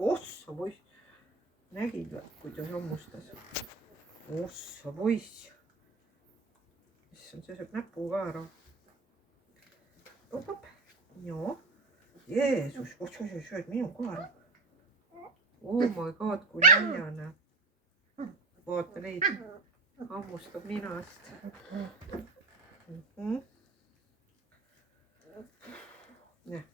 Ossa poiss. Nägid või, kui ta sammustas? Ossa poiss. Issand, see sööb näpu ka ära. Op. Joo. Jeesus, sööd minu ka ära. Oh my god, kui näljane. Vaata neid. Hammustab ninast. Näe.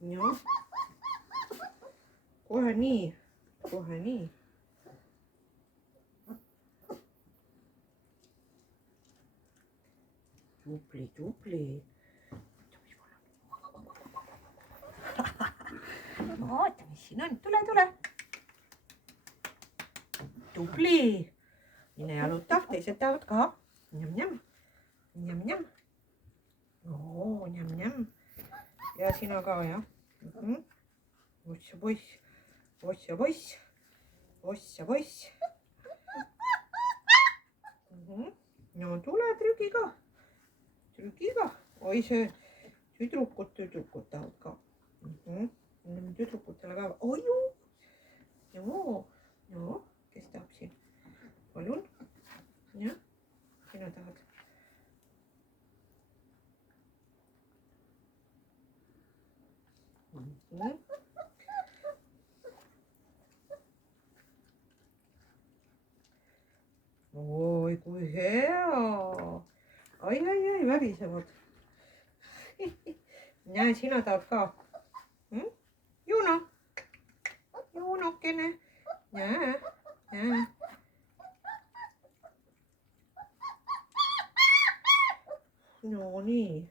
Joo. Kohe nii. Tubli. Vaata, mis siin on. Tule. Tubli. Mine jaluta, teised tahavad ka. Njam. Oo, njam. Ja sina ka, jah. Ossa poiss. No tule trügiga. Oi, see tüdrukut tahavad ka. Tüdrukutele ka. Oi, joo. Kes tahab siin? Palun. Jah, sina tahad. Oi, kui hea. Ai, värisevad. Näe, sina tahad ka. Juunokene. Näe. No nii.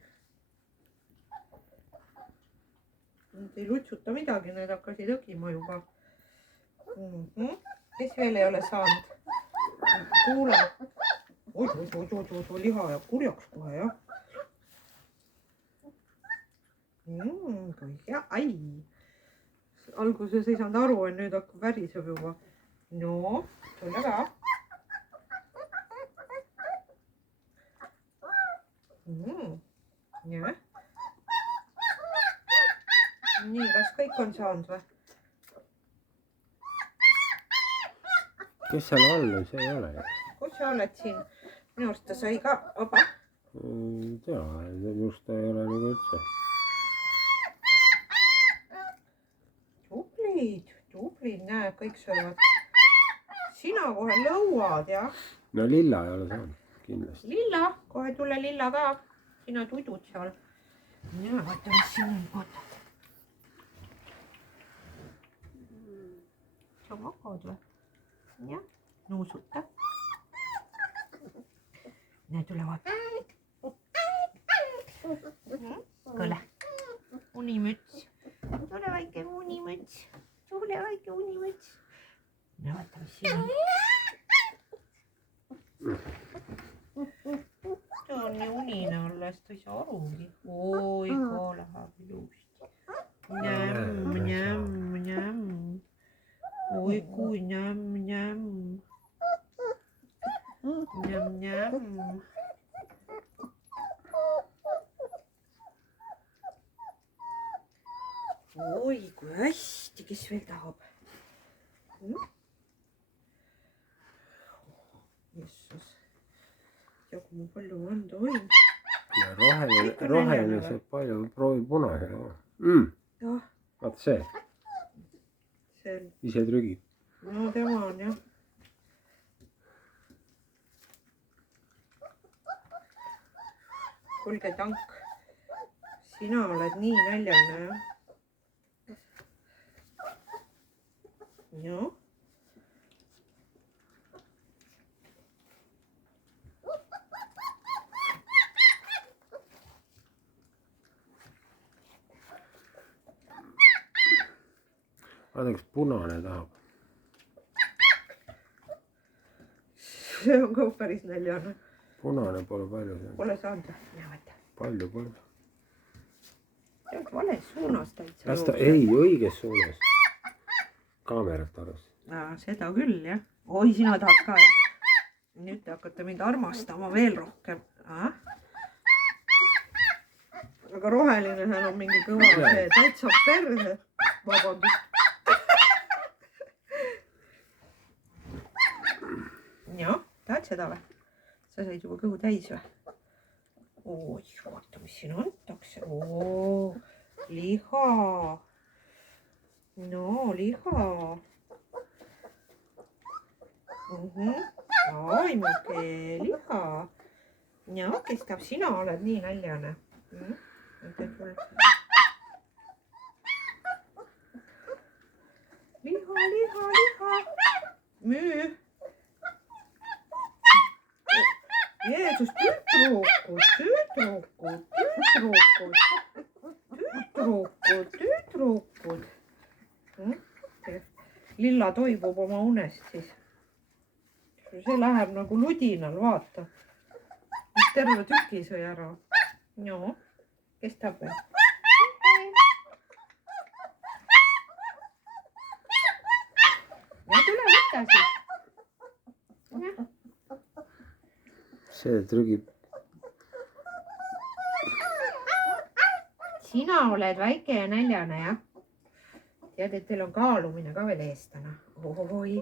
Nad ei lutsuta midagi, need hakkasid õgima juba. Kes veel ei ole saanud? Kuule. Oi, liha ja kurjaks kohe, jah. Kui hea. Ai. Alguses ei saanud aru, et nüüd hakkab väriseb juba. No, tule ka. Jah. Nii, kas kõik on saanud või? Kes seal all on, see ei ole. Kus sa oled siin? Minu arust ta sai ka. Opa. Ei tea, just ta ei ole nagu üldse. Tublid, näe, kõik söövad. Sina kohe lõuad, jah? No lilla ei ole saanud, kindlasti. Lilla, kohe tule lilla ka. Sina tudud seal. Ja, vaata, mis siin on, vaata. Sa magad või? Jah, nuusuta. Näe, tule vaata. Kuule, unimüts. Tule väike unimüts. Näe, vaata, mis siin on. Ta on nii unine alles, ta ei saa arugi. Oi, ka läheb ilusti. Njämm. Oi, kui njämm. Oi, kui hästi, kes veel tahab? Jessus. Ja kui ma palju anda võin. Ja roheline sööb palju, proovi punasega. Vaat see. Ise trügib. No tema on, jah. Kuulge, Tank. Sina oled nii näljane, jah? Joo. Vaata, kas punane tahab. See on ka päris näljane. Punane pole palju saanud. Pole saanud. Näe, vaata. Palju. Tead vales suunas täitsa. las ta, ei, õiges suunas. Kaamerat arvas. Seda küll, jah. Oi, sina tahad ka, jah? Nüüd te hakkate mind armastama veel rohkem. Aga roheline seal on mingi kõva see täitsa perse. Vabandust. Jah, tahad seda või? Sa said juba kõhu täis või? Oi, vaata, mis siin antakse. Oo, liha. No, liha. Aimuke, liha. Ja, kestab, sina oled nii näljane. Liha, liha, liha. Müü. Jeesus, tüdrukud. Lilla toibub oma unest siis. See läheb nagu ludinal, vaata. Terve tüki sõi ära. No, kestab veel. Ja tule võtta siis. See trügib. Sina oled väike ja näljane, jah? Tead, et teil on kaalumine ka veel ees täna. Oi.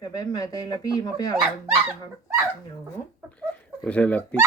Peab emme teile piima peale andma kohe. No see läheb pikk.